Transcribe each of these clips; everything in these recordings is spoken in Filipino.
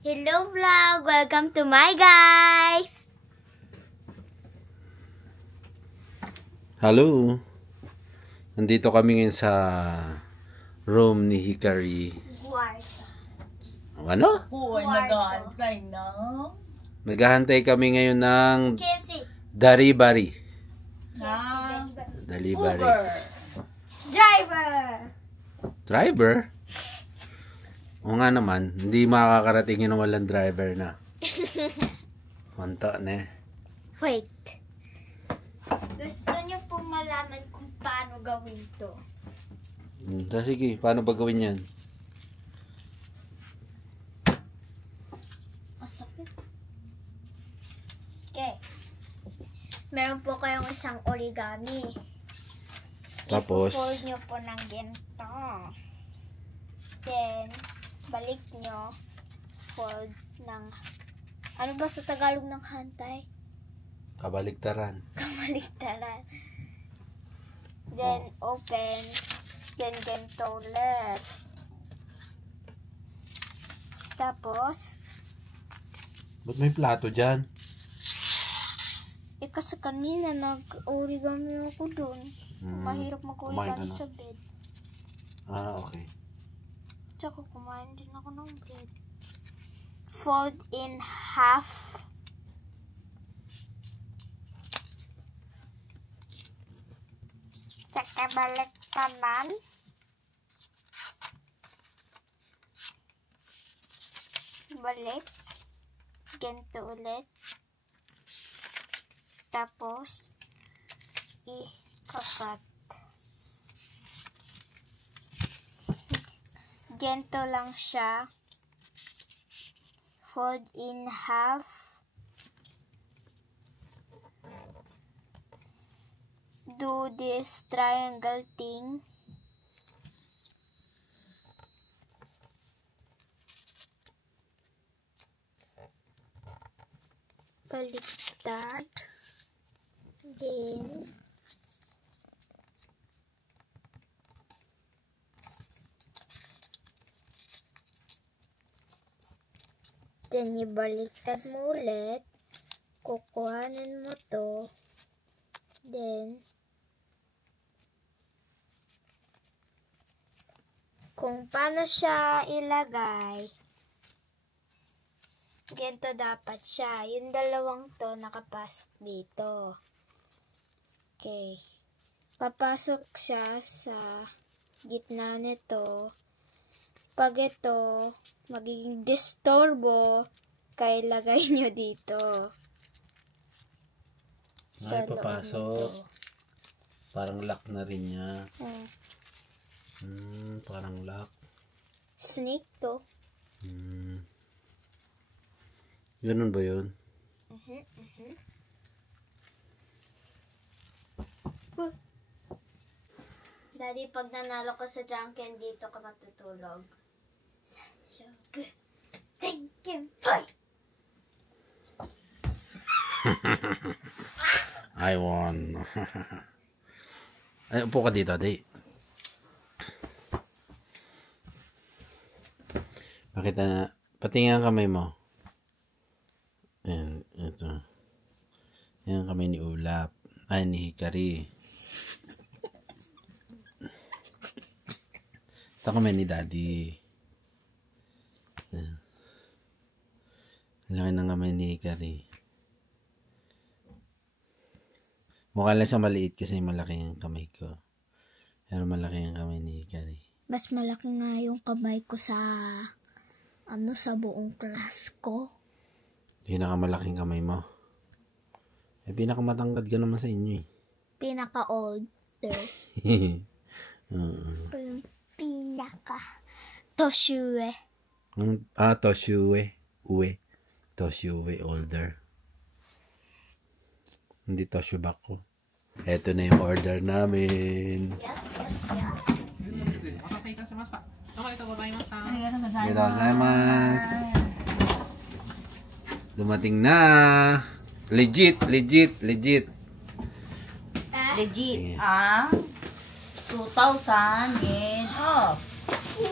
Hello vlog! Welcome to my guys! Hello! Nandito kami ngayon sa room ni Hikari. Ano? Uy, nag-aantay na. Naghahantay kami ngayon ng KFC! Delivery. Uber. Driver? O nga naman, hindi makakarating yun ng walang driver na. Punta na. Wait. Gusto niyo po malaman kung paano gawin to? Sige, paano ba gawin yan? Masakit. Okay. Meron po kayong isang origami. Tapos, I-fold nyo po ng ganito. Then, balik nyo. Fold ng... Ano ba sa Tagalog ng hantay? kabaliktaran. Kamaliktaran. Then, open. Then, ganito ulit. Tapos, Ba't may plato dyan? kasi kanina nag-origami ako dun. Mahirap mag-origami sa bed. Okay. Tsaka kumain din ako ng bread. Fold in half. Saka balik kanan. Balik. Ganito ulit. Tapos, ikapat. Ganito lang siya. Fold in half. Do this triangle thing. Baliktad. Then ibaliktad mo ulit. Kukuhanin mo to. Then, kung paano siya ilagay, ganito dapat siya. Yung dalawang to nakapasok dito. Okay. Papasok siya sa gitna nito. Pag ito magiging disturbo, kaya lagay nyo dito. Ay, papasok. Parang lock na rin niya. Parang lock. Snake to. Ganun ba yun? Daddy, pag nanalo ka sa Junkin, dito ka matutulog. Sanjog. Junkin fight! I won. Ay, upo ka dito, di. Pakita na. Patingin ang kamay mo. Ayan, ito. Ayan ang kamay ni Ulap. Ay, ni Hikari. Ito kamay ni Daddy. Ayan. Laki ng kamay ni Hikari. Mukha lang siya maliit kasi malaki ang kamay ko. Pero malaki ang kamay ni Hikari. Mas malaki nga yung kamay ko sa sa buong class ko. Pinakamalaking kamay mo. Eh, pinakamatangkad ka naman sa inyo eh. Pinaka-older. Yung pinaka. Toshue. Toshue. Toshue, older. Hindi Toshubako. Eto na yung order namin. Dumating na. Legit. Legit. 2,000 yen off.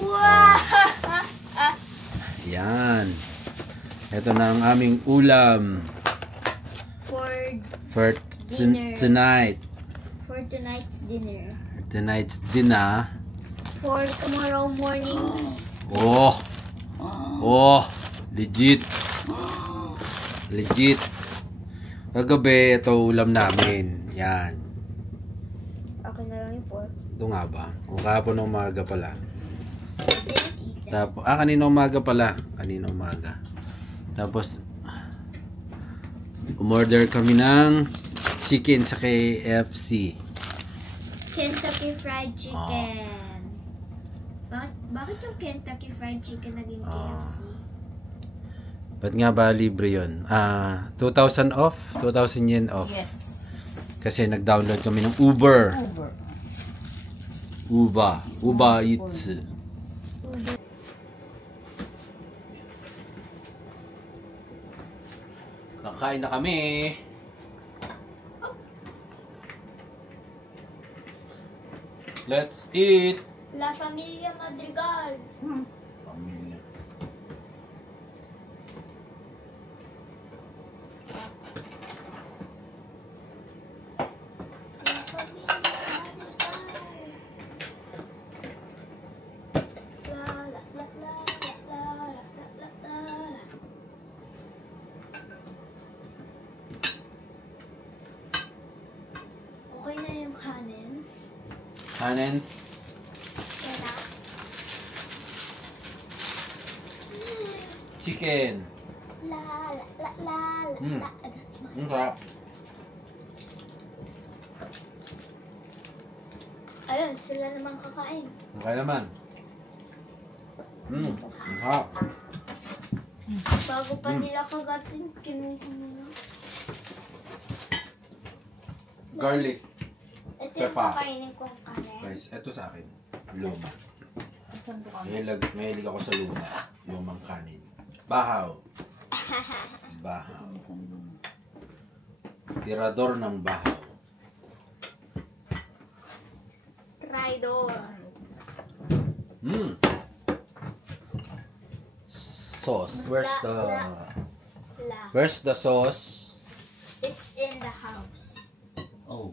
Wow! Yan. Ito na ang aming ulam For for Dinner. tonight. for tonight's dinner. Tonight's dinner. For tomorrow morning. Oh! Oh! Legit! Legit! Kagabi, ito ulam namin. Yan. Okay na lang yung pork. Ito nga ba? O kahapon ng umaga pala. Didn't eat that. Tapos, kanina umaga pala. Kanina umaga. Tapos, umorder kami ng chicken sa KFC. Kentucky Fried Chicken. Bakit yung Kentucky Fried Chicken naging KFC? Ba't nga ba libre yun? 2,000 off? 2,000 yen off. Yes. Kasi nag-download kami ng Uber. Over. Uber Eats. Kakain na kami. Let's eat. La Familia Madrigal. Pamilya. La Familia Madrigal. La la la la la la la la la. Okay na yung cannons. Hanens. Kaya Chicken. la la la la la Mm. la. That's mine. Ang sarap. Ayun, sila naman kakain. Okay naman. Ang sarap. Bago pa nila kagatin, kinuha mo na. Garlic. Ito yung Pepa. kakainin kong kanin. Guys, eto sa akin. Luma. Asan to kami? Mahilig ako sa luma. Lumang kanin. Bahaw. Bahaw. Tirador ng bahaw. Tridor. Sauce. Where's the La. Where's the sauce? It's in the house. Oh.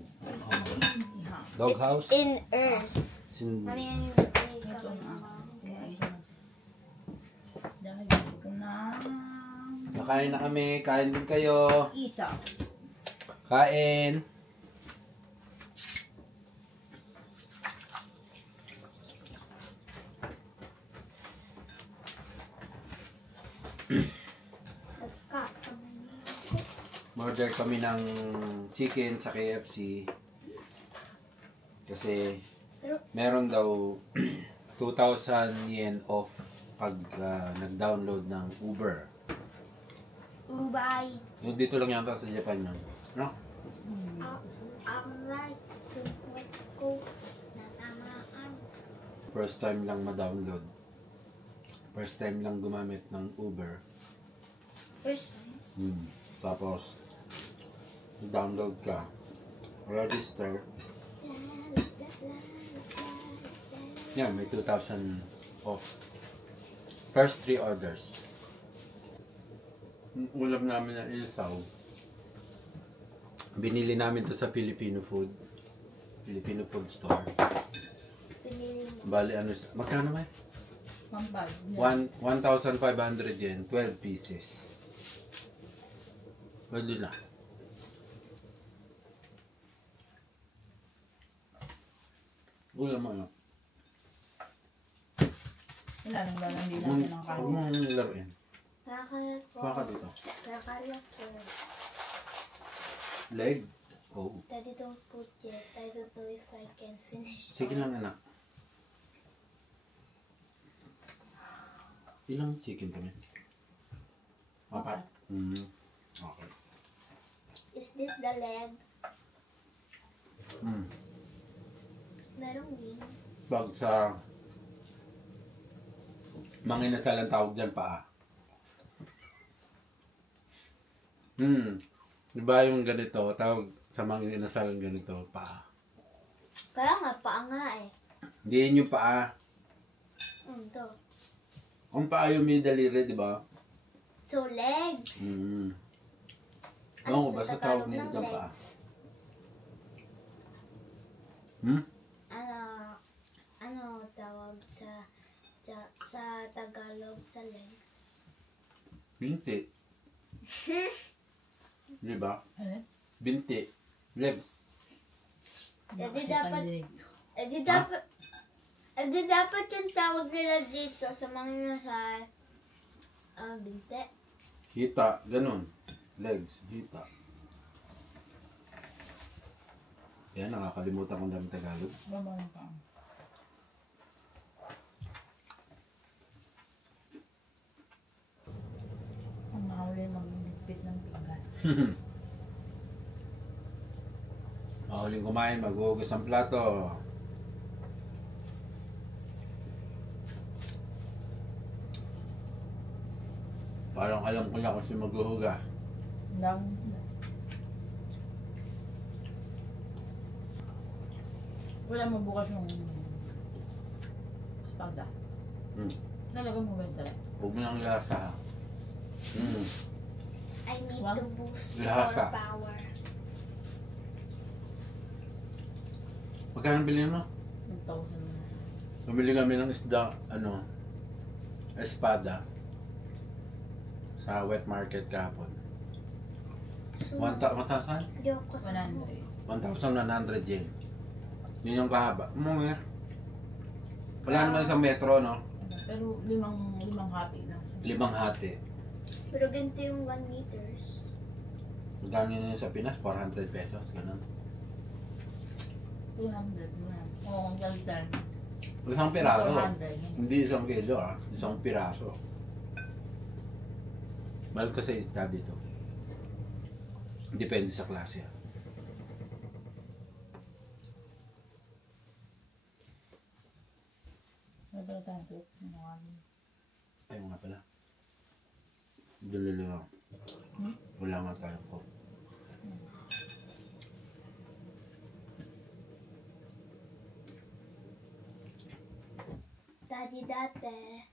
Dog house? It's in earth. It's in- Mami, yan yung Ito na. Dahil gusto na. Nakain na kami. Kain din kayo. Isa. Kain. Order kami ng chicken sa KFC. Kasi meron daw 2,000 yen off pag nag-download ng Uber. Ubay. Yung dito lang yata sa Japan yun. No? I'm like to go. First time lang ma-download. First time lang gumamit ng Uber. First, Tapos, download ka. Register. Yan, may 2,000 off. First 3 orders. Yung ulam namin na isaw. Binili namin to sa Filipino food. Filipino food store. pinili mo. Bali, ano, magkano may? 1,500 yen, 12 pieces. Pwede na. Ulam mo, ano? Ilan ba nang natin ng Huwag kain? mong laruin. Nakakalat po. Kuha ka dito. Nakakalat po. Leg? Oh. Daddy, don't put yet. I don't know if I can finish. Sige lang, anak. Ilang chicken kami? Apat? Okay. Is this the leg? Merong wing. Pag sa mga inasal ang tawag dyan, paa. Diba yung ganito, tawag sa mga inasal ang ganito, paa. Kaya nga, paa nga eh. Hindi yun yung paa. Ito. Ang paa yung may daliri, di ba? So, legs. Oo, sa basta Tagalog tawag nila ng dyan paa. legs? Ano tawag sa Tagalog sa legs? Binti. Di ba? Ano? Binti. Legs. Edi dapat yung tawag nila dito sa mga nasa binte. Hita. Ganun. Legs. Hita. Yan, nakakalimutan kong dami Tagalog. Mamang pa. Ang mahuli magligpit ng pinggan. Mahuling kumain, maghuhugas ng plato. Parang alam ko na kung sino maghuhugas. Lang. Wala mo bukas yung espada. Nalagay mo ba yung sarap? Huwag mo nang lasa. I need Wow. to boost Lasa. more power. Magkano bilhin mo? 1,000 na. Bumili kami ng isda, espada. Sa wet market kahapon. So, 1,000? Yoko. 100. 1,100 yen. Yun yung kahaba. Wala naman isang metro, no? Pero limang hati na. 5 hati. Pero ganito yung 1 meters. Magkano yun sa Pinas? 400 pesos, ganun. 200 na. Oo, ang galdan. Isang piraso. 400. Hindi isang kilo, isang piraso. Mahal kasi isda dito. Depende sa klase. Nabala tayo. Ayun nga pala. Dulilo lang. Wala nga tayo po. Daddy, dati,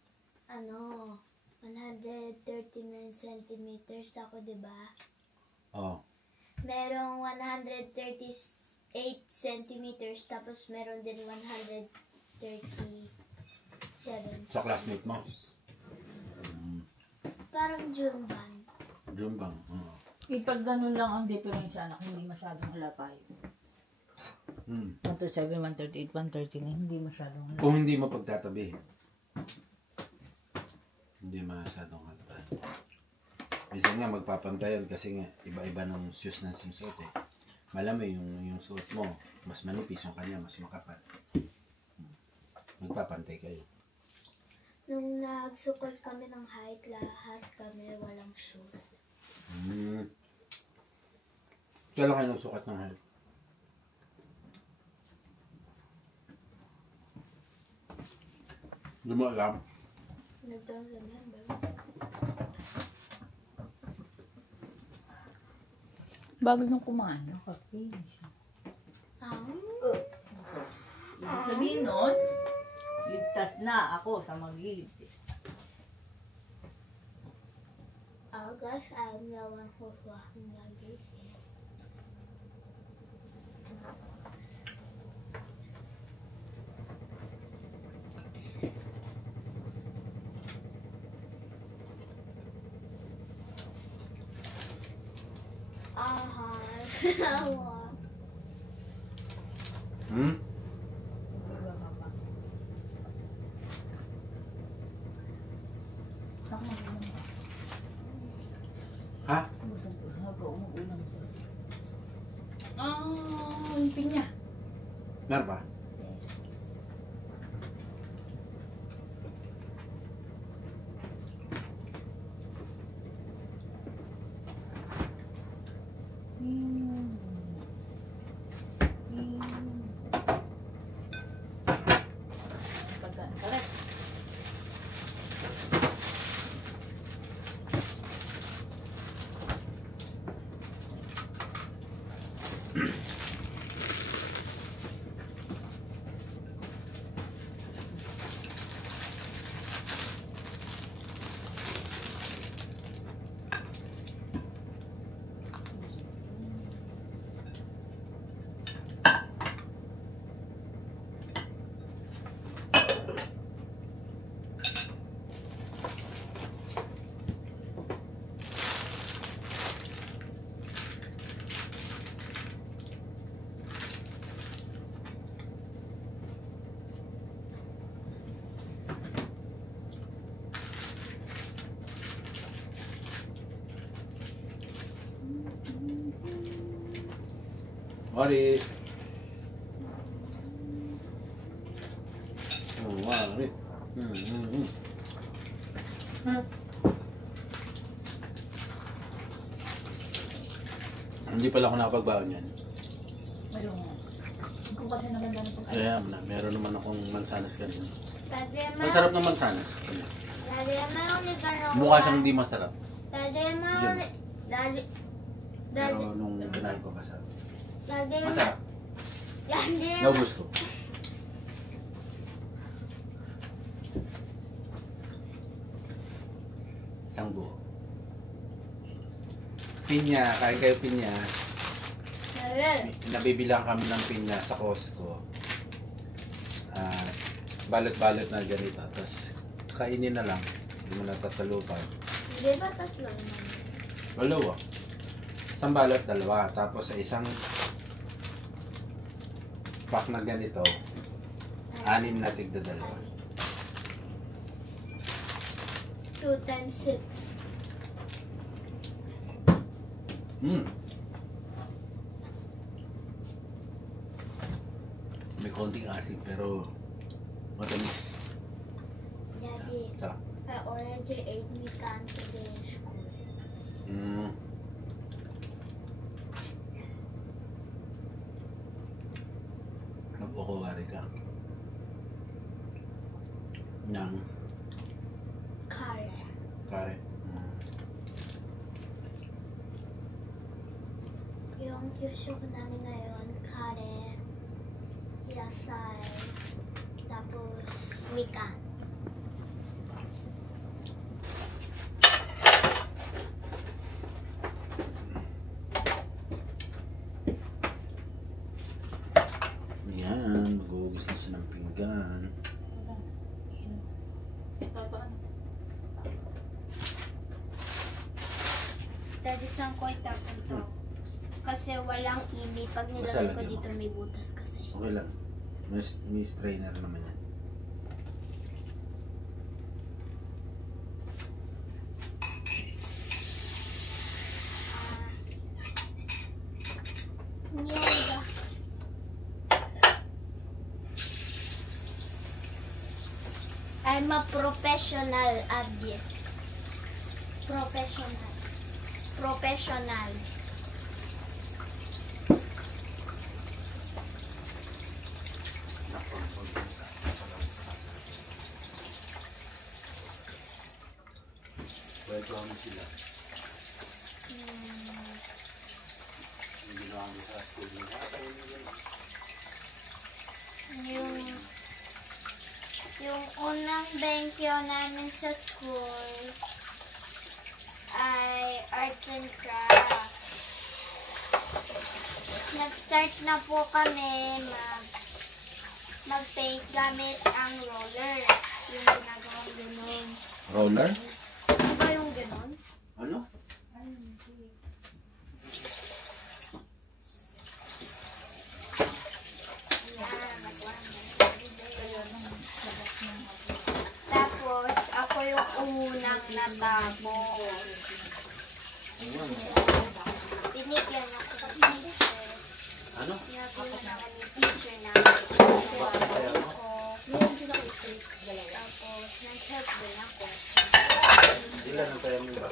139 centimeters ako, di ba? Oo. Merong 138 centimeters, tapos meron din 137. Sa classmate mo? Parang Junban. Jumbang. Oo. Pag ganun lang ang difference anak, hindi masyadong halapay. 137, 138, 139, hindi masyadong halapay. Kung hindi mo pagtatabi. Hindi masyadong halata. Minsan nga magpapantayan kasi nga iba-iba ng shoes na sinusuot eh. Malamay yung suot mo, mas manipis yung kanya, mas makapal. Magpapantay kayo. Nung nagsukot kami ng height, lahat kami walang shoes. Kailan kayo nagsukat ng height? Hindi mo alam. Don't remember. Bago nung kumain, naka-finish. Ibig sabihin nun, ligtas na ako sa mag-lead. Oh gosh, I'm the one who's walking like this. Ha? Yung pinya. Meron ba? Correct. Mari. Oh, mari. Hindi pala ako nakapagbaon yan. Ayun. Kung kasi naman dami po kayo. Kaya na, meron naman akong mansanas kanina. Daddy, Ang sarap ng mansanas. Daddy, mayroon ka na. Mukha siyang hindi masarap. Daddy, mayroon. Daddy. Daddy. Pero nung kinain ko masarap. Daddy. Masarap. Daddy. Naubos ko. Isang buo. Pinya, kain kayo pinya. Daddy. Nabibilang kami ng pinya sa Costco. Balot-balot na ganito. Tapos kainin na lang. Hindi mo natatalupan. Di ba tatlo naman? Dalawa. Isang balot, dalawa. Tapos sa isang pack na ganito, 6 na tigda dalawa. 2 times 6. May konting asin pero matamis. Daddy, Sarap. I already ate mikan today in school. Magkukuwari ka. Ng Kare. kare. Yung yushuk namin ngayon, kare, yasai, tapos mikan. Yan, mag-uugis na siya ng pinggan. Daddy, saan ko itapon to? Kasi walang imi. Pag nilagay ko Masalagyan dito, mo. may butas kasi. Okay lang. May strainer naman yan. Yoga. I'm a professional at this. Professional. Professional. Pwede kami sila. Yung ginawa mo sa school mo. Yung unang benkyo namin sa school ay arts and crafts. Nag-start na po kami mag-paint gamit ang roller. Yung ginagawang ganun. Roller? Ano ba yung ganun? Ano? Tapos, ako yung unang natapos. Binigyan ako sa teacher. Ano? Pinagulong ako ni teacher na pinagulong ko. Tapos, nag-help din ako. Ilan ang tayo mo ba?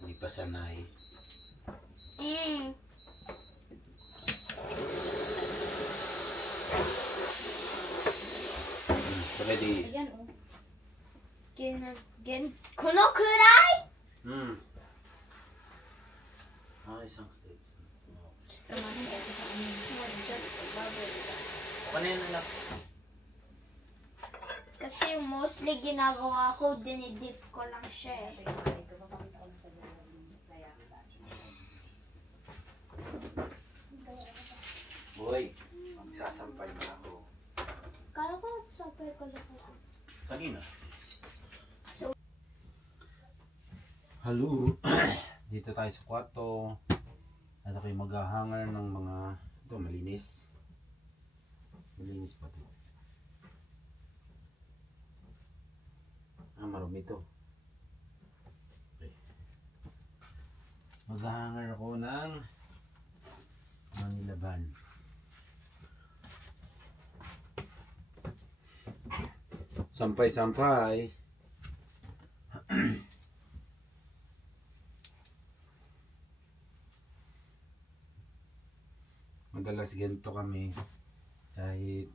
Hindi pa sanay. Ready? Ayan, oh. このくらい Ah, isang stage. Panin anak. Kasi mostly ginagawa ko, dinidip ko lang siya eh. Boy, magsasampay na ako. Kala ko sampay ko lang ako. Kanina. Hello. Dito tayo sa kwarto. At ako'y maghahangar ng mga... Ito, malinis. Malinis pa ito. Marumi ito. Okay. Maghahangar ako ng nilaban. Sampay-sampay. Madalas ganito kami kahit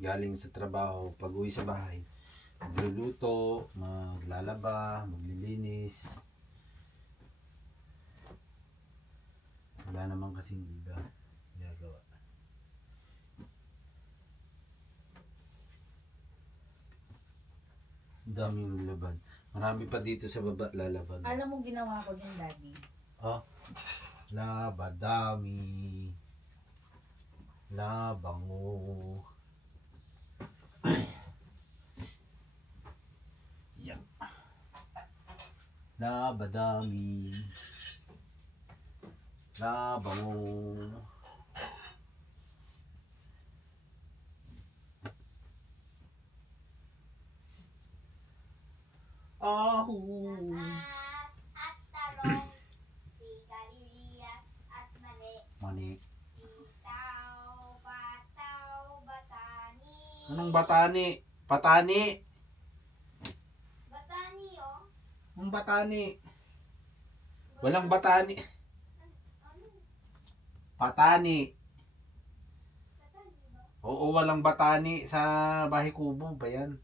galing sa trabaho, pag uwi sa bahay, magluluto, maglalaba, maglilinis. Wala naman kasing iba gagawa. Daming laban. Marami pa dito sa baba lalaban. Alam mo ginawa ko din, Daddy. Oh, labadami. Labango. Yan. Labadami. Labango. Ahu. At talong, sigarilyas at mali. Mani. Sitaw, bataw, batani. Anong batani? Patani. Batani oh. Anong batani? Walang batani. Ano? Patani. Batani ba? Oo, walang batani sa Bahay Kubo ba yan?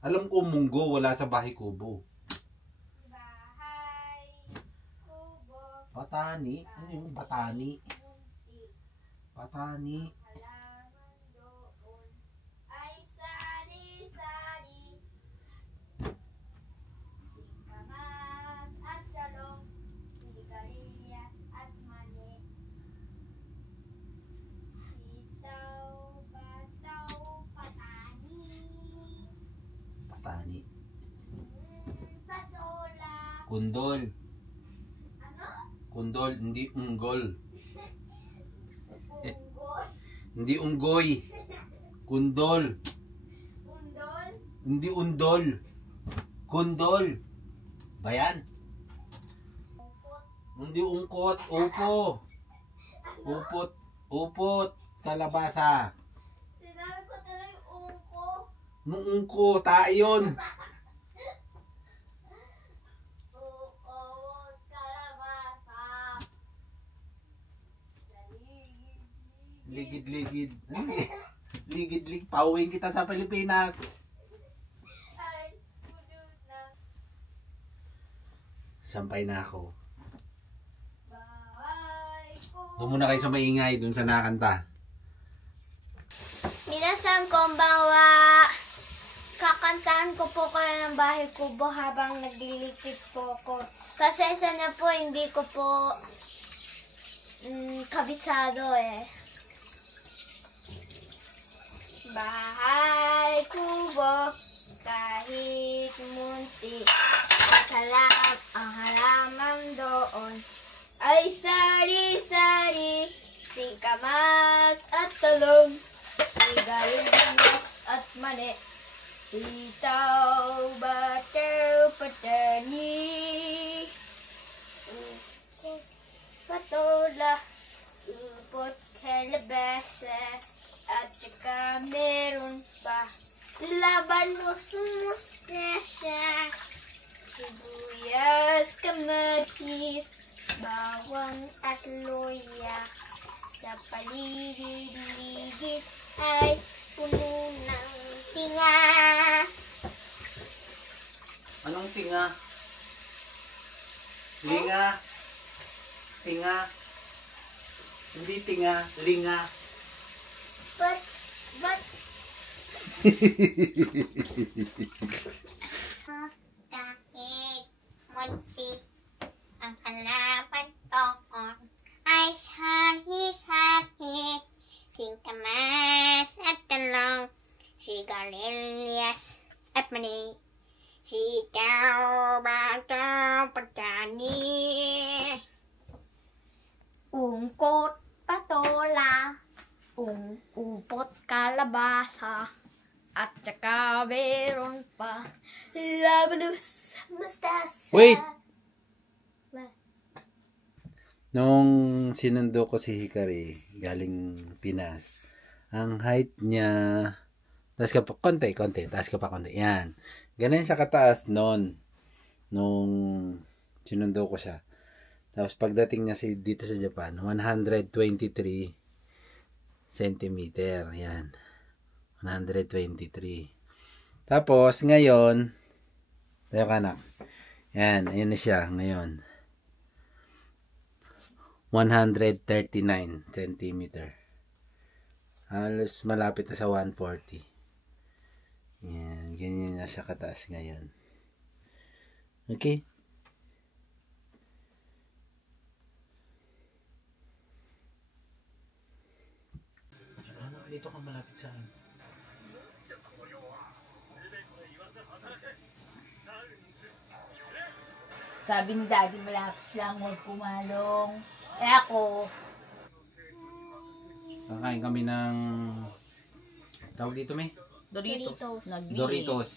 Alam ko munggo, wala sa Bahay Kubo. Bahay, kubo, Batani? Ano yung batani? munti. Patani. Halaman doon ay sari-sari. Sikamas at talong, sigarilyas at mani. Sitaw, bataw, patani. Patani. Patola. Kundol. Ano? Kundol, hindi unggol. Unggol. Hindi unggoy. Kundol. Undol. Hindi undol. Kundol. Bayan? Upot. Hindi ungkot. Upo. Upot. Upot. Kalabasa. Sinabi ko tuloy ungko. Nung ungko, tayon. Ukot kalabasa. Ligid-ligid. Ligid-lig. Pauwiin kita sa Pilipinas. Ay, pudod na. Sampay na ako. Bahay ko. Doon muna kayo sa maingay, doon sa nakanta. Minasan konbanwa. Kakantahan ko po kayo ng Bahay Kubo habang naglilikit po ako. Pasensya na po, hindi ko po kabisado eh. Bahay Kubo, kahit munti, ang halaman doon ay sari-sari, sikamas at talong, sigarilyas at mani, sitaw, bataw, patani, patola, upot, kalabasa, at saka meron pa labanos mustasya, sibuyas, kamatis, bawang at luya. Sa paligid-ligid ay puno ng tinga. Anong tinga? Linga? Tinga? Hindi tinga, linga. But, kahit muntik ang kalaban toon ay sahi-sahi, singkamas at talong, sigarilyas at mani, sitaw, batang, patani, ungkot, patola, upot, kalabasa, at saka meron pa labanus, mustasa. Wait! Nung sinundo ko si Hikari, galing Pinas, ang height niya, taas ka pa, konti, taas ka pa konti, yan. Ganun siya kataas noon, nung sinundo ko siya. Tapos pagdating niya dito sa Japan, 123 centimeter, yan. 123. Tapos, ngayon, tayo ka na. Yan, ayan na siya ngayon. 139 centimeter. Halos malapit na sa 140. Yan, ganyan na siya kataas ngayon. Okay? Dito ka malapit sa akin. Sabi ni Daddy, malapit lang, huwag pumalong. Eh ako, Kakain kami ng tawag dito, may? Doritos. Doritos.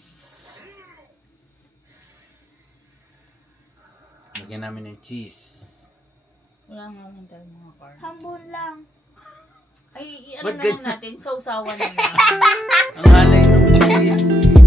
Lagyan namin ng cheese. Wala nga naman tayo mga car. Hambon lang. Ay, ano Ba't na lang natin, sausawan na lang. Ang alay ng cheese.